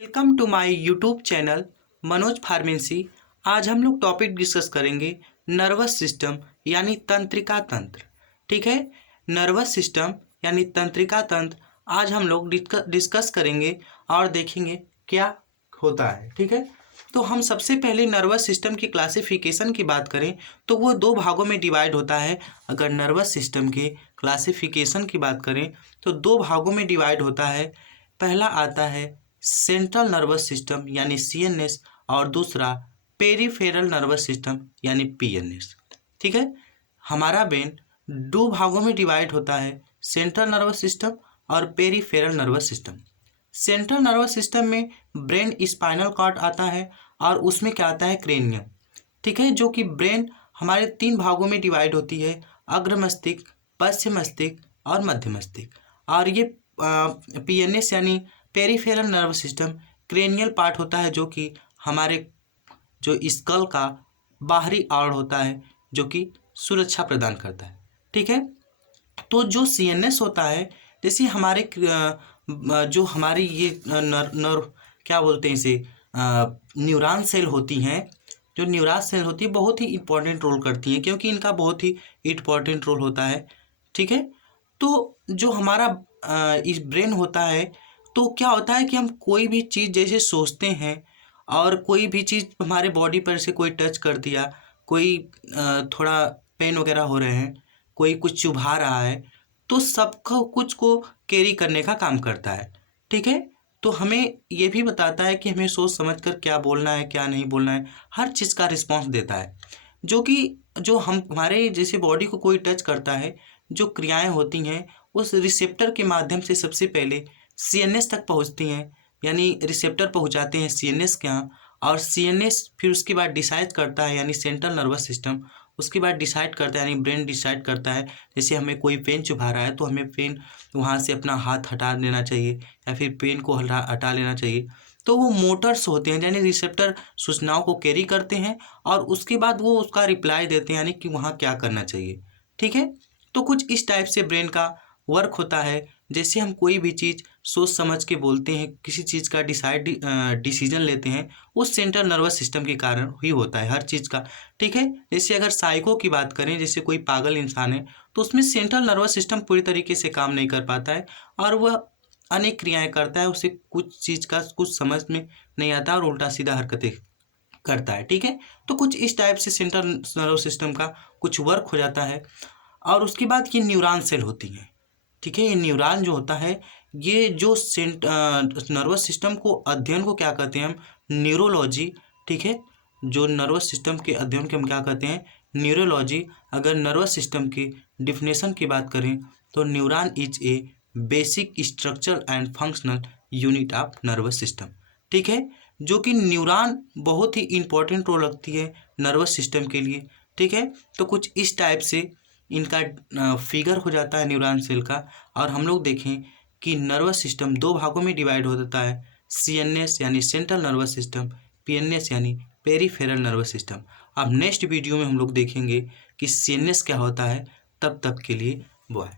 Welcome to my YouTube channel Manoj pharmacy. आज हम लोग टॉपिक डिस्कस करेंगे नर्वस सिस्टम यानी तंत्रिका तंत्र। ठीक है, नर्वस सिस्टम यानी तंत्रिका तंत्र आज हम लोग डिस्कस करेंगे और देखेंगे क्या होता है। ठीक है, तो हम सबसे पहले नर्वस सिस्टम की क्लासिफिकेशन की बात करें तो वो दो भागों में डिवाइड होता है। अगर नर्वस सिस्टम के क्लासिफिकेशन की बात करें तो दो भागों में डिवाइड होता है। पहला आता है सेंट्रल नर्वस सिस्टम यानी सीएनएस और दूसरा पेरिफेरल नर्वस सिस्टम यानी पीएनएस। ठीक है, हमारा ब्रेन दो भागों में डिवाइड होता है, सेंट्रल नर्वस सिस्टम और peripheral nervous system. Central nervous system में ब्रेन स्पाइनल कॉर्ड आता है और उसमें क्या आता है, क्रेनियम। ठीक है, जो कि ब्रेन हमारे तीन भागों में डिवाइड होती है, अग्र मस्तिष्क, पश्च मस्तिष्क और मध्य मस्तिष्क। और ये पीएनएस यानी peripheral nervous system cranial part होता है, जो कि हमारे जो स्कल का बाहरी आवरण होता है, जो कि सुरक्षा प्रदान करता है। ठीक है, तो जो सीएनएस होता है, जैसे हमारे जो हमारी ये नर्व क्या बोलते हैं इसे, न्यूरॉन सेल होती हैं। जो न्यूरॉन सेल होती है बहुत ही इंपॉर्टेंट रोल करती हैं, क्योंकि इनका बहुत ही इंपॉर्टेंट रोल होता है। ठीक है, तो जो हमारा इस ब्रेन होता है, तो क्या होता है कि हम कोई भी चीज़ जैसे सोचते हैं और कोई भी चीज़ हमारे बॉडी पर से कोई टच कर दिया, कोई थोड़ा पेन वगैरह हो रहे हैं, कोई कुछ चुभा रहा है, तो सबको कुछ को कैरी करने का काम करता है। ठीक है, तो हमें ये भी बताता है कि हमें सोच समझ कर क्या बोलना है क्या नहीं बोलना है, हर चीज़ का रिस्पॉन्स देता है। जो कि जो हम हमारे जैसे बॉडी को कोई टच करता है, जो क्रियाएं होती हैं उस रिसेप्टर के माध्यम से सबसे पहले सीएनएस तक पहुंचती हैं, यानी रिसेप्टर पहुंचाते हैं सीएनएस के यहाँ, और सीएनएस फिर उसके बाद डिसाइड करता है, यानी सेंट्रल नर्वस सिस्टम उसके बाद डिसाइड करता है, यानी ब्रेन डिसाइड करता है। जैसे हमें कोई पेन चुभा रहा है तो हमें पेन वहाँ से अपना हाथ हटा देना चाहिए या फिर पेन को हटा लेना चाहिए। तो वो मोटर्स होते हैं, यानी रिसेप्टर सूचनाओं को कैरी करते हैं और उसके बाद वो उसका रिप्लाई देते हैं, यानी कि वहाँ क्या करना चाहिए। ठीक है, तो कुछ इस टाइप से ब्रेन का वर्क होता है। जैसे हम कोई भी चीज़ सोच समझ के बोलते हैं, किसी चीज़ का डिसीजन लेते हैं, उस सेंट्रल नर्वस सिस्टम के कारण ही होता है हर चीज़ का। ठीक है, जैसे अगर साइको की बात करें, जैसे कोई पागल इंसान है तो उसमें सेंट्रल नर्वस सिस्टम पूरी तरीके से काम नहीं कर पाता है और वह अनेक क्रियाएं करता है, उसे कुछ चीज़ का कुछ समझ में नहीं आता और उल्टा सीधा हरकतें करता है। ठीक है, तो कुछ इस टाइप से सेंट्रल नर्वस सिस्टम का कुछ वर्क हो जाता है। और उसके बाद ये न्यूरॉन सेल होती हैं। ठीक है, ये न्यूरॉन जो होता है, ये जो नर्वस सिस्टम को अध्ययन को क्या कहते हैं हम, न्यूरोलॉजी। ठीक है, जो नर्वस सिस्टम के अध्ययन के हम क्या कहते हैं, न्यूरोलॉजी। अगर नर्वस सिस्टम की डिफिनेशन की बात करें तो neuron is a basic structure and functional unit of nervous system. ठीक है, जो कि न्यूरॉन बहुत ही इंपॉर्टेंट रोल रखती है नर्वस सिस्टम के लिए। ठीक है, तो कुछ इस टाइप से इनका फिगर हो जाता है न्यूरॉन सेल का। और हम लोग देखें कि नर्वस सिस्टम दो भागों में डिवाइड हो जाता है, सीएनएस यानी सेंट्रल नर्वस सिस्टम, पीएनएस यानी पेरिफेरल नर्वस सिस्टम। अब नेक्स्ट वीडियो में हम लोग देखेंगे कि सीएनएस क्या होता है। तब तक के लिए बाय।